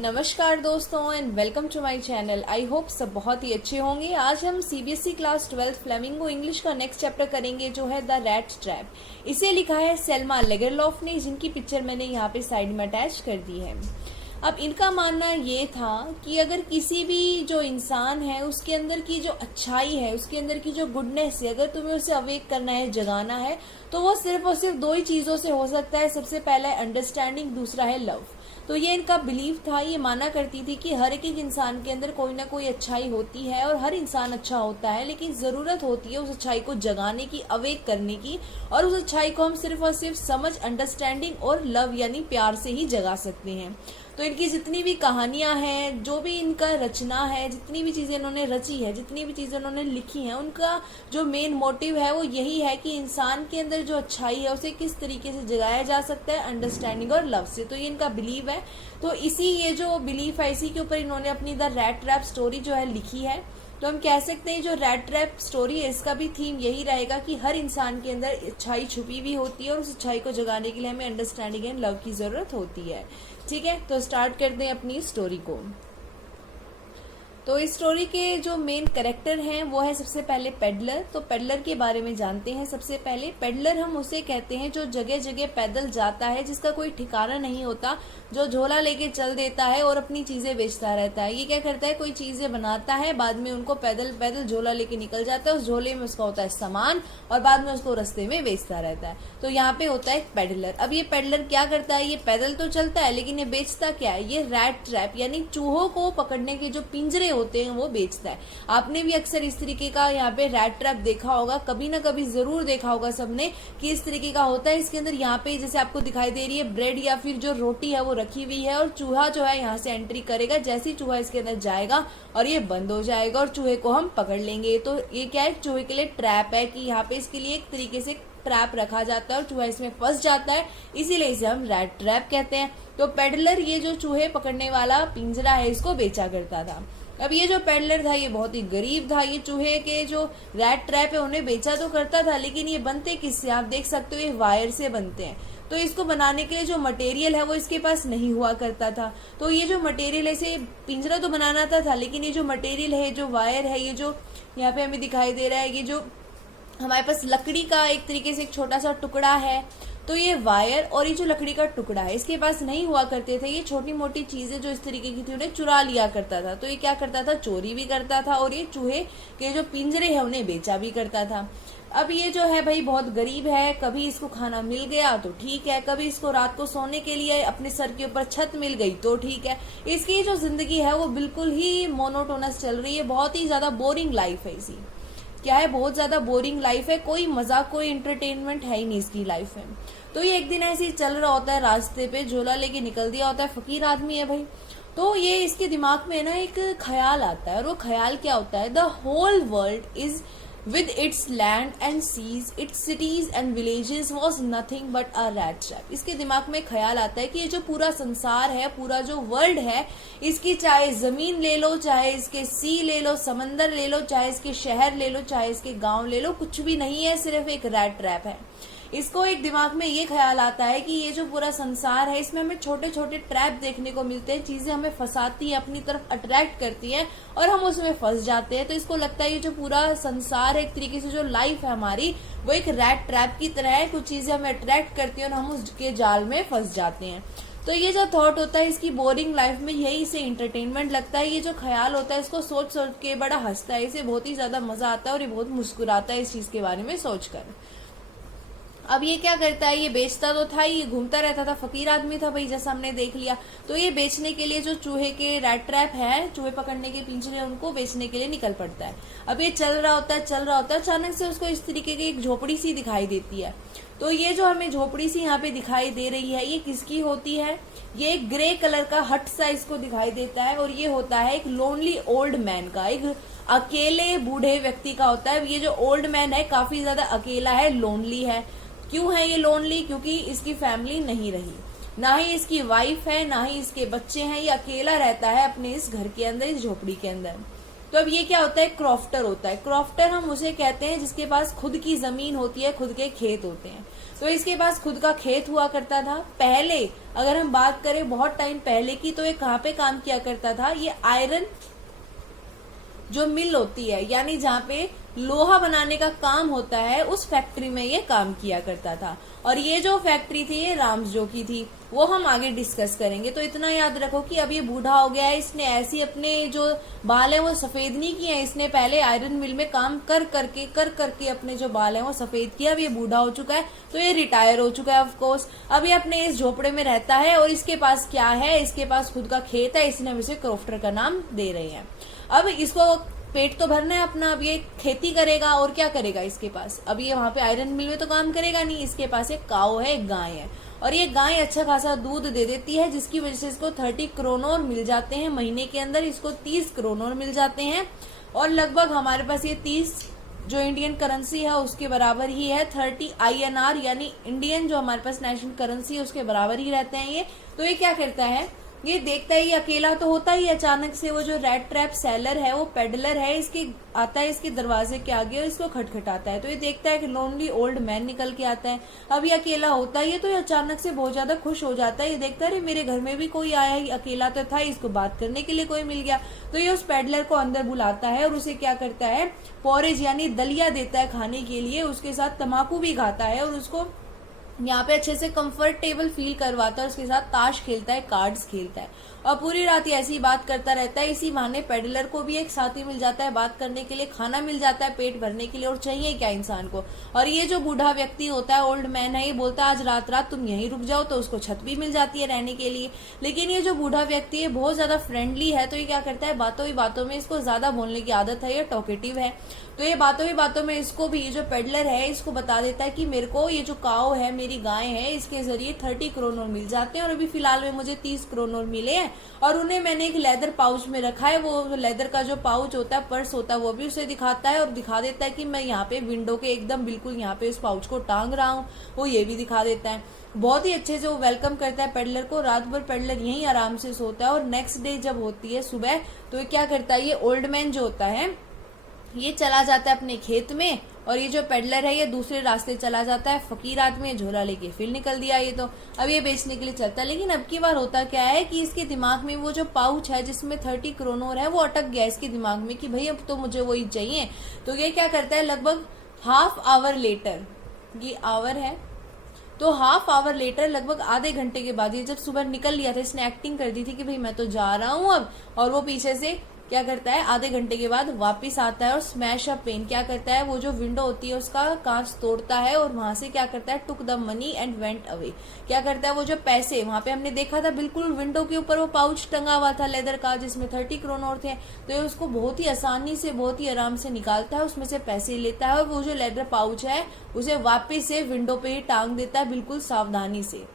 नमस्कार दोस्तों and welcome to my channel. I hope सब बहुत ही अच्छे होंगे। आज हम सीबीएसई क्लास 12 फ्लेमिंगो इंग्लिश का नेक्स्ट चैप्टर करेंगे जो है द रैट ट्रैप। इसे लिखा है सेल्मा लेगरलॉफ ने, जिनकी पिक्चर मैंने यहाँ पे साइड में अटैच कर दी है। अब इनका मानना ये था कि अगर किसी भी जो इंसान है उसके अंदर की जो अच्छाई है, उसके अंदर की जो गुडनेस है, अगर तुम्हें उसे अवेक करना है, जगाना है, तो वो सिर्फ और सिर्फ दो ही चीजों से हो सकता है। सबसे पहला है अंडरस्टैंडिंग, दूसरा है लव। तो ये इनका बिलीफ था। ये माना करती थी कि हर एक इंसान के अंदर कोई ना कोई अच्छाई होती है और हर इंसान अच्छा होता है, लेकिन जरूरत होती है उस अच्छाई को जगाने की, अवेक करने की। और उस अच्छाई को हम सिर्फ और सिर्फ समझ, अंडरस्टैंडिंग और लव यानी प्यार से ही जगा सकते हैं। तो इनकी जितनी भी कहानियां हैं, जो भी इनका रचना है, जितनी भी चीजें इन्होंने रची है, जितनी भी चीजें उन्होंने लिखी हैं, उनका जो मेन मोटिव है वो यही है कि इंसान के अंदर जो अच्छाई है उसे किस तरीके से जगाया जा सकता है, अंडरस्टैंडिंग और लव से। तो ये इनका बिलीव है। तो इसी ये जो बिलीफ है, इसी के ऊपर इन्होंने अपनी द रैट ट्रैप स्टोरी जो है लिखी है। तो हम कह सकते हैं जो रैट ट्रैप स्टोरी है इसका भी थीम यही रहेगा कि हर इंसान के अंदर अच्छाई छुपी हुई होती है और उस अच्छाई को जगाने के लिए हमें अंडरस्टैंडिंग एंड लव की जरूरत होती है। ठीक है, तो स्टार्ट करते हैं अपनी स्टोरी को। तो इस स्टोरी के जो मेन कैरेक्टर हैं वो है सबसे पहले पेडलर। तो पेडलर के बारे में जानते हैं। सबसे पहले पेडलर हम उसे कहते हैं जो जगह जगह पैदल जाता है, जिसका कोई ठिकाना नहीं होता, जो झोला लेके चल देता है और अपनी चीजें बेचता रहता है। ये क्या करता है, कोई चीजें बनाता है, बाद में उनको पैदल पैदल झोला लेके निकल जाता है, उस झोले में उसका होता है सामान और बाद में उसको रास्ते में बेचता रहता है। तो यहाँ पे होता है पेडलर। अब ये पेडलर क्या करता है, ये पैदल तो चलता है लेकिन ये बेचता क्या है, ये रैट ट्रैप यानी चूहों को पकड़ने के जो पिंजरे होते हैं वो बेचता है। आपने भी अक्सर इस तरीके का यहाँ पे रैट ट्रैप देखा होगा, कभी ना कभी जरूर देखा होगा सबने कि इस तरीके का होता है। इसके अंदर यहाँ पे जैसे आपको दिखाई दे रही है ब्रेड या फिर जो रोटी है वो रखी हुई है और चूहा जो है यहाँ से एंट्री करेगा। जैसे ही चूहा इसके अंदर जाएगा और ये बंद हो जाएगा और चूहे को हम पकड़ लेंगे। तो ये क्या है, चूहे के लिए ट्रैप है कि यहाँ पे इसके लिए एक तरीके से ट्रैप रखा जाता है और चूहा इसमें फंस जाता है, इसीलिए इसे हम रैट ट्रैप कहते हैं। तो पेडलर ये जो चूहे पकड़ने वाला पिंजरा है इसको बेचा करता था। अब ये जो पेडलर था ये बहुत ही गरीब था। ये चूहे के जो रैट ट्रैप है उन्हें बेचा तो करता था, लेकिन ये बनते किससे, आप देख सकते हो ये वायर से बनते हैं। तो इसको बनाने के लिए जो मटेरियल है वो इसके पास नहीं हुआ करता था। तो ये जो मटेरियल है, इसे पिंजरा तो बनाना था लेकिन ये जो मटेरियल है, जो वायर है, ये जो यहाँ पे हमें दिखाई दे रहा है, ये जो हमारे पास लकड़ी का एक तरीके से एक छोटा सा टुकड़ा है, तो ये वायर और ये जो लकड़ी का टुकड़ा है इसके पास नहीं हुआ करते थे। ये छोटी मोटी चीजें जो इस तरीके की थी उन्हें चुरा लिया करता था। तो ये क्या करता था, चोरी भी करता था और ये चूहे के जो पिंजरे हैं उन्हें बेचा भी करता था। अब ये जो है भाई बहुत गरीब है, कभी इसको खाना मिल गया तो ठीक है, कभी इसको रात को सोने के लिए अपने सर के ऊपर छत मिल गई तो ठीक है। इसकी जो जिंदगी है वो बिल्कुल ही मोनोटोनस चल रही है, बहुत ही ज्यादा बोरिंग लाइफ है इसकी। क्या है, बहुत ज्यादा बोरिंग लाइफ है, कोई मजाक कोई एंटरटेनमेंट है ही नहीं इसकी लाइफ में। तो ये एक दिन ऐसे ही चल रहा होता है, रास्ते पे झोला लेके निकल दिया होता है, फकीर आदमी है भाई। तो ये इसके दिमाग में ना एक ख्याल आता है और वो ख्याल क्या होता है, the whole world is with its land and seas, its cities and villages was nothing but a rat trap। इसके दिमाग में ख्याल आता है कि ये जो पूरा संसार है, पूरा जो वर्ल्ड है, इसकी चाहे जमीन ले लो, चाहे इसके सी ले लो, समंदर ले लो, चाहे इसके शहर ले लो, चाहे इसके गांव ले लो, कुछ भी नहीं है, सिर्फ एक रैट ट्रैप है। इसको एक दिमाग में ये ख्याल आता है कि ये जो पूरा संसार है इसमें हमें छोटे छोटे ट्रैप देखने को मिलते हैं, चीजें हमें फंसाती हैं, अपनी तरफ अट्रैक्ट करती हैं और हम उसमें फंस जाते हैं। तो इसको लगता है ये जो पूरा संसार है, एक तरीके से जो लाइफ है हमारी, वो एक रैट ट्रैप की तरह है, कुछ चीजें हमें अट्रैक्ट करती हैं और हम उसके जाल में फंस जाते हैं। तो ये जो थॉट होता है इसकी बोरिंग लाइफ में, यही इसे इंटरटेनमेंट लगता है। ये जो ख्याल होता है इसको सोच सोच के बड़ा हंसता है, इसे बहुत ही ज्यादा मजा आता है और ये बहुत मुस्कुराता है इस चीज के बारे में सोचकर। अब ये क्या करता है, ये बेचता तो था, ये घूमता रहता था, फकीर आदमी था भाई, जैसा हमने देख लिया। तो ये बेचने के लिए जो चूहे के रैट ट्रैप है, चूहे पकड़ने के पिंजरे, उनको बेचने के लिए निकल पड़ता है। अब ये चल रहा होता है, अचानक से उसको इस तरीके की एक झोपड़ी सी दिखाई देती है। तो ये जो हमें झोपड़ी सी यहाँ पे दिखाई दे रही है, ये किसकी होती है, ये एक ग्रे कलर का हट सा इसको दिखाई देता है और ये होता है एक लोनली ओल्ड मैन का, एक अकेले बूढ़े व्यक्ति का होता है। ये जो ओल्ड मैन है काफी ज्यादा अकेला है, लोनली है। क्यों है ये लोनली, क्योंकि इसकी फैमिली नहीं रही, ना ही इसकी वाइफ है, ना ही इसके बच्चे हैं, ये अकेला रहता है अपने इस घर के अंदर, इस झोपड़ी के अंदर। तो अब ये क्या होता है, क्रॉफ्टर होता है। क्रॉफ्टर हम उसे कहते हैं जिसके पास खुद की जमीन होती है, खुद के खेत होते हैं। तो इसके पास खुद का खेत हुआ करता था। पहले अगर हम बात करें बहुत टाइम पहले की, तो ये कहाँ पे काम किया करता था, ये आयरन जो मिल होती है, यानी जहाँ पे लोहा बनाने का काम होता है, उस फैक्ट्री में ये काम किया करता था। और ये जो फैक्ट्री थी ये राम्सजो की थी, वो हम आगे डिस्कस करेंगे। तो इतना याद रखो कि अब ये बूढ़ा हो गया है, इसने ऐसी अपने जो बाल है वो सफेद नहीं किए हैं, इसने पहले आयरन मिल में काम कर करके अपने जो बाल है वो सफेद किया। अब ये बूढ़ा हो चुका है, तो ये रिटायर हो चुका है ऑफ कोर्स। अब ये अपने इस झोपड़े में रहता है और इसके पास क्या है, इसके पास खुद का खेत है, इसलिए हम इसे क्रॉफ्टर का नाम दे रहे हैं। अब इसको पेट तो भरना है अपना, अब ये खेती करेगा और क्या करेगा इसके पास, अब ये वहां पे आयरन मिल में तो काम करेगा नहीं, इसके पास एक काऊ है, एक गाय है, और ये गाय अच्छा खासा दूध दे देती है, जिसकी वजह से इसको 30 क्रोनोर मिल जाते हैं महीने के अंदर, इसको 30 क्रोनोर मिल जाते हैं। और लगभग हमारे पास ये 30 जो इंडियन करेंसी है उसके बराबर ही है, 30 INR यानी इंडियन जो हमारे पास नेशनल करेंसी है उसके बराबर ही रहते हैं ये। तो ये क्या करता है, ये देखता है, ये अकेला तो होता ही, अचानक से वो जो रेड ट्रैप सेलर है, वो पेडलर है, इसके आता है इसके दरवाजे के आगे और इसको खटखटाता है। तो ये देखता है कि लोनली ओल्ड मैन निकल के आता है। अब ये अकेला होता ही है, तो ये अचानक से बहुत ज्यादा खुश हो जाता है। ये देखता है मेरे घर में भी कोई आया ही, अकेला तो था, इसको बात करने के लिए कोई मिल गया। तो ये उस पेडलर को अंदर बुलाता है और उसे क्या करता है, पॉरेज यानी दलिया देता है खाने के लिए, उसके साथ तम्बाकू भी खाता है और उसको यहाँ पे अच्छे से कंफर्टेबल फील करवाता है, उसके साथ ताश खेलता है, कार्ड्स खेलता है और पूरी रात ही ऐसी बात करता रहता है। इसी बहाने पेडलर को भी एक साथी मिल जाता है बात करने के लिए, खाना मिल जाता है पेट भरने के लिए, और चाहिए क्या इंसान को। और ये जो बूढ़ा व्यक्ति होता है, ओल्ड मैन है, ये बोलता है आज रात तुम यहीं रुक जाओ, तो उसको छत भी मिल जाती है रहने के लिए। लेकिन ये जो बूढ़ा व्यक्ति है बहुत ज्यादा फ्रेंडली है, तो ये क्या करता है, बातों ही बातों में इसको ज्यादा बोलने की आदत है, ये टॉकेटिव है। तो ये बातों ही बातों में इसको भी, ये जो पेडलर है इसको बता देता है कि मेरे को ये जो काऊ है, मेरी गाय है, इसके जरिए 30 क्रोनोर मिल जाते हैं और अभी फिलहाल में मुझे 30 क्रोनोर मिले हैं, और उन्हें मैंने एक लेदर पाउच में रखा है। वो लेदर का जो पाउच होता है, पर्स होता है, वो भी उसे दिखाता है और दिखा देता है कि मैं यहाँ पे विंडो के एकदम बिल्कुल यहाँ पे इस पाउच को टांग रहा हूँ, वो ये भी दिखा देता है। बहुत ही अच्छे से वो वेलकम करता है पेडलर को। रात भर पेडलर यहीं आराम से सोता है और नेक्स्ट डे जब होती है सुबह, तो ये क्या करता है, ये ओल्ड मैन जो होता है ये चला जाता है अपने खेत में, और ये जो पेडलर है ये दूसरे रास्ते चला जाता है। फकीर आदमी झोला लेके फिर निकल दिया ये, तो अब ये बेचने के लिए चलता है। लेकिन अब की बार होता क्या है कि इसके दिमाग में वो जो पाउच है जिसमें 30 क्रोनोर है, वो अटक गया इसके दिमाग में कि भाई अब तो मुझे वही चाहिए। तो ये क्या करता है, लगभग हाफ आवर लेटर, ये आवर है, तो हाफ आवर लेटर लगभग आधे घंटे के बाद, ये जब सुबह निकल लिया था, इसने एक्टिंग कर दी थी कि भाई मैं तो जा रहा हूं अब, और वो पीछे से क्या करता है, आधे घंटे के बाद वापस आता है और स्मैश अ पेन, क्या करता है, वो जो विंडो होती है उसका कांच तोड़ता है और वहां से क्या करता है, took the money and went away. क्या करता है, वो जो पैसे वहां पे हमने देखा था बिल्कुल विंडो के ऊपर वो पाउच टंगा हुआ था लेदर का, जिसमें 30 क्रोनोर थे, तो ये उसको बहुत ही आसानी से, बहुत ही आराम से निकालता है, उसमें से पैसे लेता है और वो जो लेदर पाउच है उसे वापिस से विंडो पे ही टांग देता है बिल्कुल सावधानी से,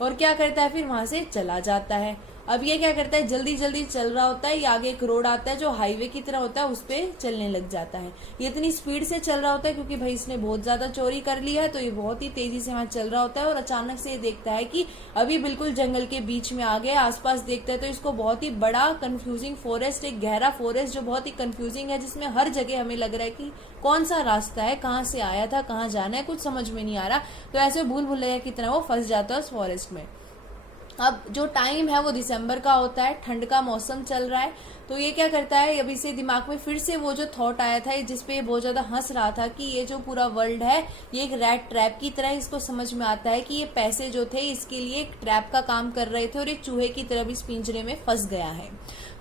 और क्या करता है, फिर वहां से चला जाता है। अब ये क्या करता है, जल्दी जल्दी चल रहा होता है, ये आगे एक रोड आता है जो हाईवे की तरह होता है, उस पर चलने लग जाता है। ये इतनी स्पीड से चल रहा होता है क्योंकि भाई इसने बहुत ज्यादा चोरी कर लिया है, तो ये बहुत ही तेजी से वहां चल रहा होता है। और अचानक से ये देखता है कि अभी बिल्कुल जंगल के बीच में आ गए। आसपास देखता है तो इसको बहुत ही बड़ा कंफ्यूजिंग फॉरेस्ट, एक गहरा फॉरेस्ट जो बहुत ही कंफ्यूजिंग है, जिसमें हर जगह हमें लग रहा है कि कौन सा रास्ता है, कहाँ से आया था, कहाँ जाना है, कुछ समझ में नहीं आ रहा। तो ऐसे भूल भुलैया की तरह वो फंस जाता है उस फॉरेस्ट में। अब जो टाइम है वो दिसंबर का होता है, ठंड का मौसम चल रहा है। तो ये क्या करता है, अभी से दिमाग में फिर से वो जो थॉट आया था जिसपे ये बहुत ज्यादा हंस रहा था कि ये जो पूरा वर्ल्ड है ये एक रैट ट्रैप की तरह, इसको समझ में आता है कि ये पैसे जो थे इसके लिए एक ट्रैप का काम कर रहे थे और एक चूहे की तरह भी इस पिंजरे में फंस गया है।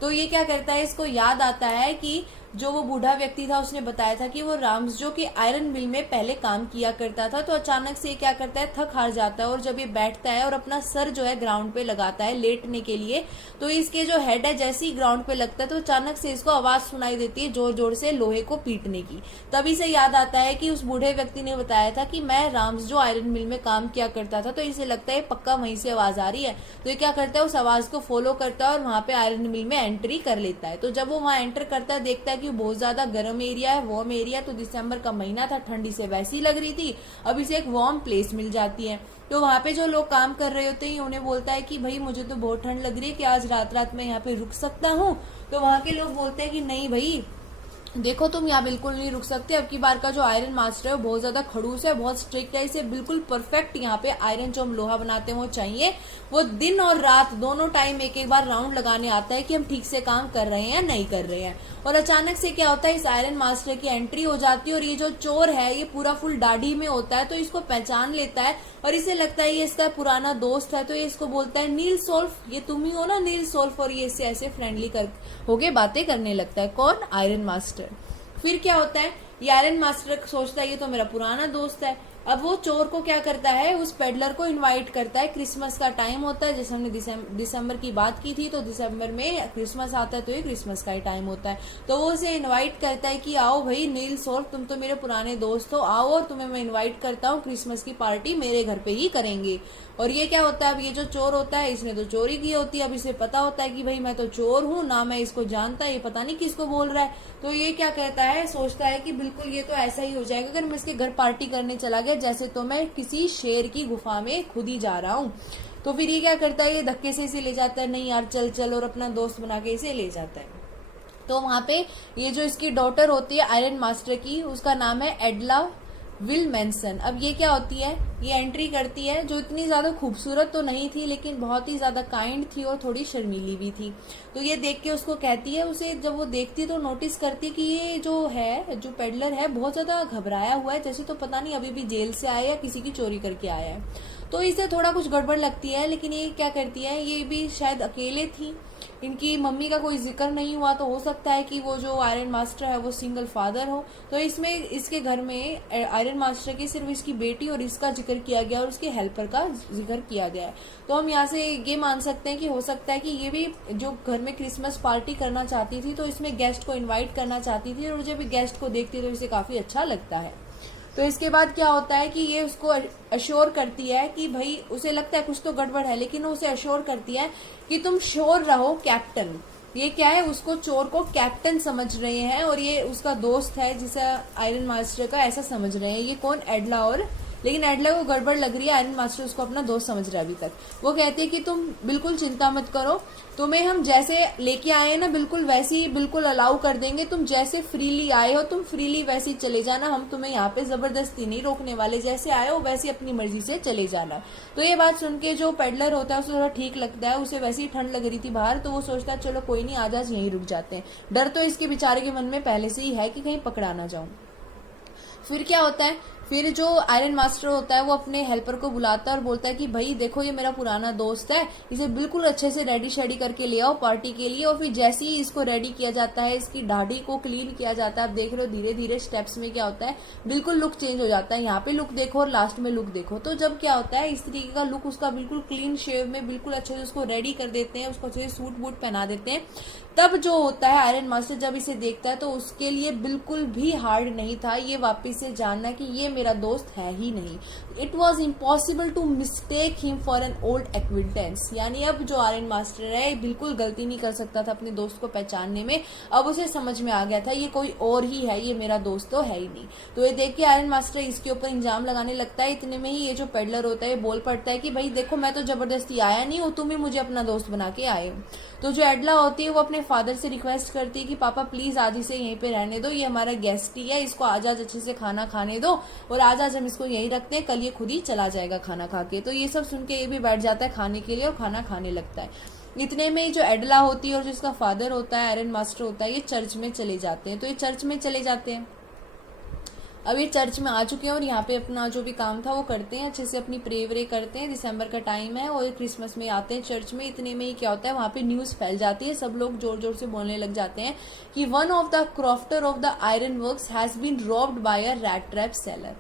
तो ये क्या करता है, इसको याद आता है कि जो वो बूढ़ा व्यक्ति था उसने बताया था कि वो राम्सजो के आयरन मिल में पहले काम किया करता था। तो अचानक से ये क्या करता है, थक हार जाता है और जब ये बैठता है और अपना सर जो है ग्राउंड पे लगाता है लेटने के लिए, तो इसके जो हेड है जैसे ही ग्राउंड पे लगता है तो अचानक से इसको आवाज सुनाई देती है जोर जोर से लोहे को पीटने की। तभी से याद आता है कि उस बूढ़े व्यक्ति ने बताया था कि मैं राम्सजो आयरन मिल में काम किया करता था, तो इसे लगता है पक्का वहीं से आवाज आ रही है। तो ये क्या करता है, उस आवाज को फॉलो करता है और वहां पे आयरन मिल में एंट्री कर लेता है। तो जब वो वहां एंटर करता है देखता है कि बहुत ज्यादा गर्म एरिया है, वार्म एरिया, तो दिसंबर का महीना था, ठंडी से वैसी लग रही थी। अब इसे एक वार्म प्लेस मिल जाती है। तो वहां पे जो लोग काम कर रहे होते हैं उन्हें बोलता है कि भाई मुझे तो बहुत ठंड लग रही है कि आज रात रात में यहाँ पे रुक सकता हूँ। तो वहां के लोग बोलते हैं कि नहीं भाई, देखो तुम यहाँ बिल्कुल नहीं रुक सकते। अब की बार का जो आयरन मास्टर है वो बहुत ज्यादा खड़ूस है, बहुत स्ट्रिक्ट है, इसे बिल्कुल परफेक्ट यहाँ पे आयरन जो हम लोहा बनाते हैं वो चाहिए। वो दिन और रात दोनों टाइम एक एक बार राउंड लगाने आता है कि हम ठीक से काम कर रहे हैं या नहीं कर रहे हैं। और अचानक से क्या होता है, इस आयरन मास्टर की एंट्री हो जाती है और ये जो चोर है ये पूरा फुल दाढ़ी में होता है, तो इसको पहचान लेता है और इसे लगता है ये इसका पुराना दोस्त है। तो ये इसको बोलता है नील सोल्फ, ये तुम ही हो ना नील सोल्फ, और ये इससे ऐसे फ्रेंडली कर होके बातें करने लगता है। कौन? Iron master. फिर क्या होता है, ये आयरन मास्टर सोचता है ये तो मेरा पुराना दोस्त है। अब वो चोर को क्या करता है, उस पेडलर को इनवाइट करता है। क्रिसमस का टाइम होता है, जैसे हमने दिसंबर की बात की थी, तो दिसंबर में क्रिसमस आता है, तो ये क्रिसमस का ही टाइम होता है। तो वो उसे इनवाइट करता है कि आओ भाई नील सोल्फ, तुम तो मेरे पुराने दोस्त हो, आओ और तुम्हें मैं इनवाइट करता हूँ, क्रिसमस की पार्टी मेरे घर पे ही करेंगे। और ये क्या होता है, अब ये जो चोर होता है इसने तो चोरी की होती है, अब इसे पता होता है कि भाई मैं तो चोर हूँ ना, मैं इसको जानता, ये पता नहीं किसको बोल रहा है। तो ये क्या कहता है, सोचता है कि बिल्कुल ये तो ऐसा ही हो जाएगा अगर मैं इसके घर पार्टी करने चला गया, जैसे तो मैं किसी शेर की गुफा में खुद ही जा रहा हूँ। तो फिर ये क्या करता है, ये धक्के से इसे ले जाता है, नहीं यार चल चल, और अपना दोस्त बना के इसे ले जाता है। तो वहां पे ये जो इसकी डॉटर होती है आयरन मास्टर की, उसका नाम है एडला विल मैनसन। अब ये क्या होती है, ये एंट्री करती है, जो इतनी ज्यादा खूबसूरत तो नहीं थी लेकिन बहुत ही ज्यादा काइंड थी और थोड़ी शर्मीली भी थी। तो ये देख के उसको कहती है, उसे जब वो देखती है तो नोटिस करती है कि ये जो है, जो पेडलर है, बहुत ज्यादा घबराया हुआ है, जैसे तो पता नहीं अभी भी जेल से आया या किसी की चोरी करके आया है। तो इसे थोड़ा कुछ गड़बड़ लगती है, लेकिन ये क्या करती है, ये भी शायद अकेले थी, इनकी मम्मी का कोई जिक्र नहीं हुआ, तो हो सकता है कि वो जो आयरन मास्टर है वो सिंगल फादर हो। तो इसमें इसके घर में आयरन मास्टर की सिर्फ इसकी बेटी और इसका जिक्र किया गया और उसके हेल्पर का जिक्र किया गया है। तो हम यहाँ से ये मान सकते हैं कि हो सकता है कि ये भी जो घर में क्रिसमस पार्टी करना चाहती थी, तो इसमें गेस्ट को इन्वाइट करना चाहती थी, और जब गेस्ट को देखती है तो इसे काफी अच्छा लगता है। तो इसके बाद क्या होता है कि ये उसको अश्योर करती है कि भाई, उसे लगता है कुछ तो गड़बड़ है, लेकिन वो उसे अश्योर करती है कि तुम श्योर रहो कैप्टन। ये क्या है, उसको चोर को कैप्टन समझ रहे हैं और ये उसका दोस्त है जिसे आयरन मास्टर का ऐसा समझ रहे हैं। ये कौन? एडला। और लेकिन एडला को गड़बड़ लग रही है, आयरन मास्टर उसको अपना दोस्त समझ रहा है अभी तक। वो कहती है कि तुम बिल्कुल चिंता मत करो, तुम्हें हम जैसे लेके आए हैं ना बिल्कुल वैसे ही बिल्कुल अलाउ कर देंगे, तुम जैसे फ्रीली आए हो तुम फ्रीली वैसे ही चले जाना, हम तुम्हें यहाँ पे जबरदस्ती नहीं रोकने वाले, जैसे आए हो वैसे अपनी मर्जी से चले जाना। तो ये बात सुन के जो पेडलर होता है उसे थोड़ा ठीक लगता है, उसे वैसे ही ठंड लग रही थी बाहर, तो वो सोचता है चलो कोई नहीं, आज यहीं रुक जाते हैं। डर तो इसके बेचारे के मन में पहले से ही है कि कहीं पकड़ा ना जाऊं। फिर क्या होता है, फिर जो आयरन मास्टर होता है वो अपने हेल्पर को बुलाता है और बोलता है कि भाई देखो ये मेरा पुराना दोस्त है, इसे बिल्कुल अच्छे से रेडी शेडी करके ले आओ पार्टी के लिए। और फिर जैसे ही इसको रेडी किया जाता है, इसकी दाढ़ी को क्लीन किया जाता है, आप देख रहे हो धीरे धीरे स्टेप्स में क्या होता है, बिल्कुल लुक चेंज हो जाता है। यहाँ पे लुक देखो और लास्ट में लुक देखो। तो जब क्या होता है, इस तरीके का लुक उसका बिल्कुल क्लीन शेव में बिल्कुल अच्छे से उसको रेडी कर देते हैं, उसको अच्छे से सूट बूट पहना देते हैं। तब जो होता है आयरन मास्टर जब इसे देखता है तो उसके लिए बिल्कुल भी हार्ड नहीं था ये वापिस से जानना कि ये मेरा दोस्त है ही नहीं। It was impossible to mistake him for an old acquaintance. यानी अब जो आयरन मास्टर है बिल्कुल गलती नहीं कर सकता था अपने दोस्त को पहचानने में। अब उसे समझ में आ गया था ये कोई और ही है, ये मेरा दोस्त तो है ही नहीं। तो ये देख के आयरन मास्टर इसके ऊपर इंजाम लगाने लगता है। इतने में ही ये जो पेडलर होता है बोल पड़ता है कि भाई देखो मैं तो जबरदस्ती आया नहीं हूँ, तुम ही मुझे अपना दोस्त बना के आए हो। तो जो एडला होती है वो अपने फादर से रिक्वेस्ट करती है कि पापा प्लीज आज इसे यहीं पे रहने दो, ये हमारा गेस्ट ही है, इसको आज अच्छे से खाना खाने दो और आज हम इसको यहीं रखते हैं, कल ये खुद ही चला जाएगा खाना खा के। तो ये सब सुन के ये भी बैठ जाता है खाने के लिए और खाना खाने लगता है। इतने में ही जो एडला होती है और जो इसका फादर होता है आयरन मास्टर होता है, ये चर्च में चले जाते हैं। तो ये चर्च में चले जाते हैं, अब ये चर्च में आ चुके हैं और यहाँ पे अपना जो भी काम था वो करते हैं, अच्छे से अपनी प्रे व्रे करते हैं। दिसंबर का टाइम है और क्रिसमस में आते हैं चर्च में। इतने में ही क्या होता है, वहाँ पे न्यूज फैल जाती है, सब लोग जोर जोर से बोलने लग जाते हैं कि one of the crofter of the iron works has been robbed by a rat trap seller.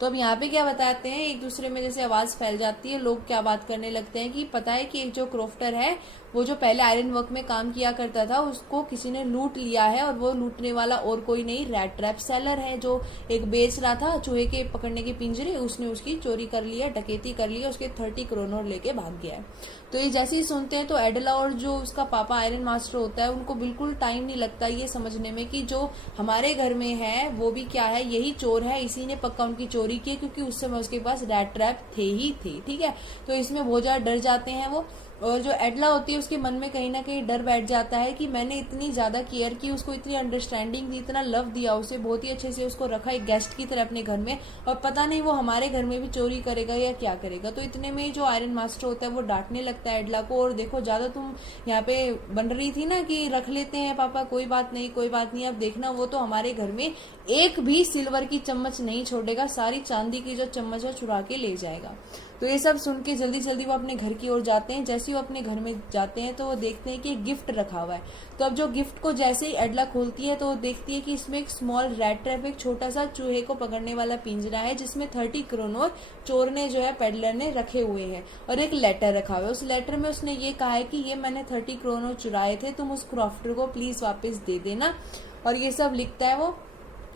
तो अब यहाँ पे क्या बताते हैं, एक दूसरे में जैसे आवाज फैल जाती है, लोग क्या बात करने लगते हैं कि पता है कि एक जो क्रोफ्टर है वो जो पहले आयरन वर्क में काम किया करता था उसको किसी ने लूट लिया है, और वो लूटने वाला और कोई नहीं रैट ट्रैप सेलर है, जो एक बेच रहा था चूहे के पकड़ने के पिंजरे, उसने उसकी चोरी कर लिया, डकैती कर लिया, उसके 30 करोड़ लेके भाग गया है। तो ये जैसे ही सुनते हैं तो एडला और जो उसका पापा आयरन मास्टर होता है उनको बिल्कुल टाइम नहीं लगता ये समझने में कि जो हमारे घर में है वो भी क्या है, यही चोर है, इसी ने पक्का उनकी चोरी की, क्योंकि उस समय उसके पास रैट ट्रैप थे ही थे। ठीक है, तो इसमें बहुत ज्यादा डर जाते हैं वो। और जो एडला होती है उसके मन में कहीं ना कहीं डर बैठ जाता है कि मैंने इतनी ज़्यादा केयर की, उसको इतनी अंडरस्टैंडिंग दी, इतना लव दिया, उसे बहुत ही अच्छे से उसको रखा एक गेस्ट की तरह अपने घर में, और पता नहीं वो हमारे घर में भी चोरी करेगा या क्या करेगा। तो इतने में जो आयरन मास्टर होता है वो डांटने लगता है एडला को, और देखो ज़्यादा तुम यहाँ पे बन रही थी ना कि रख लेते हैं पापा, कोई बात नहीं कोई बात नहीं, अब देखना वो तो हमारे घर में एक भी सिल्वर की चम्मच नहीं छोड़ेगा, सारी चांदी की जो चम्मच है चुरा के ले जाएगा। तो ये सब सुन के जल्दी जल्दी वो अपने घर की ओर जाते हैं। जैसे ही वो अपने घर में जाते हैं तो वो देखते हैं कि एक गिफ्ट रखा हुआ है। तो अब जो गिफ्ट को जैसे ही एडला खोलती है तो वो देखती है कि इसमें एक स्मॉल रैट ट्रैप, एक छोटा सा चूहे को पकड़ने वाला पिंजरा है जिसमें 30 क्रोनोर चोर ने जो है पेडलर ने रखे हुए हैं, और एक लेटर रखा हुआ है। उस लेटर में उसने ये कहा है कि ये मैंने 30 क्रोनोर चुराए थे, तुम उस क्रॉफ्टर को प्लीज वापस दे देना, और ये सब लिखता है वो।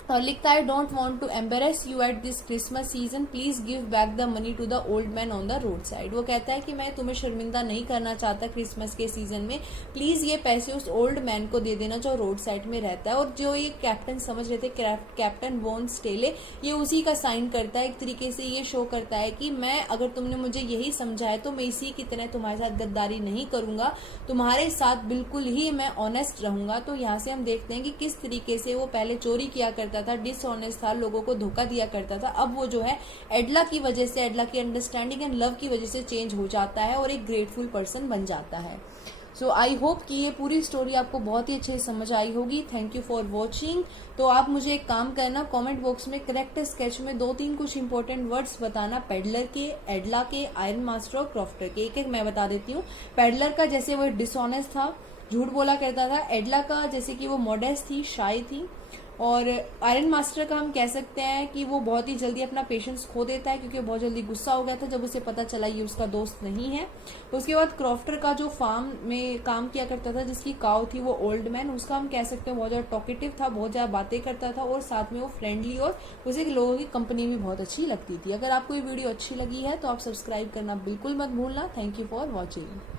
और लिखता है don't want to embarrass you at this Christmas season, please give back the money to the old man on the road side. वो कहता है कि मैं तुम्हें शर्मिंदा नहीं करना चाहता क्रिसमस के सीजन में, प्लीज ये पैसे उस ओल्ड मैन को दे देना जो रोड साइड में रहता है। और जो ये कैप्टन समझ रहे थे कैप्टन वॉन स्टेले, ये उसी का साइन करता है। एक तरीके से ये शो करता है कि मैं, अगर तुमने मुझे यही समझा है तो मैं इसी की तरह तुम्हारे साथ गद्दारी नहीं करूंगा, तुम्हारे साथ बिल्कुल ही मैं ऑनेस्ट रहूंगा। तो यहाँ से हम देखते हैं कि किस तरीके से वो पहले चोरी किया करता था, डिसऑनेस्ट था, लोगों को धोखा दिया करता था, अब वो जो है एडला की वजह से, एडला की अंडरस्टैंडिंग एंड लव की वजह से चेंज हो जाता है और एक ग्रेटफुल पर्सन बन जाता है। सो आई होप कि ये पूरी स्टोरी आपको बहुत ही अच्छे से समझ आई होगी। Thank you for watching. तो आप मुझे एक काम करना, कमेंट बॉक्स में करेक्ट स्केच में 2-3 कुछ इंपॉर्टेंट वर्ड्स बताना, पेडलर के, एडला के, आयरन मास्टर और क्रॉफ्टर के। एक एक मैं बता देती हूँ। पेडलर का जैसे वो डिसऑनेस्ट था, झूठ बोला करता था। एडला का जैसे कि वो मॉडेस्ट थी, शाय थी। और आयरन मास्टर का हम कह सकते हैं कि वो बहुत ही जल्दी अपना पेशेंस खो देता है, क्योंकि बहुत जल्दी गुस्सा हो गया था जब उसे पता चला ये उसका दोस्त नहीं है। उसके बाद क्रॉफ्टर का जो फार्म में काम किया करता था, जिसकी काव थी, वो ओल्ड मैन, उसका हम कह सकते हैं बहुत ज़्यादा टॉकेटिव था, बहुत ज़्यादा बातें करता था, और साथ में वो फ्रेंडली, और उसे लोगों की कंपनी भी बहुत अच्छी लगती थी। अगर आपको ये वीडियो अच्छी लगी है तो आप सब्सक्राइब करना बिल्कुल मत भूलना। Thank you for watching.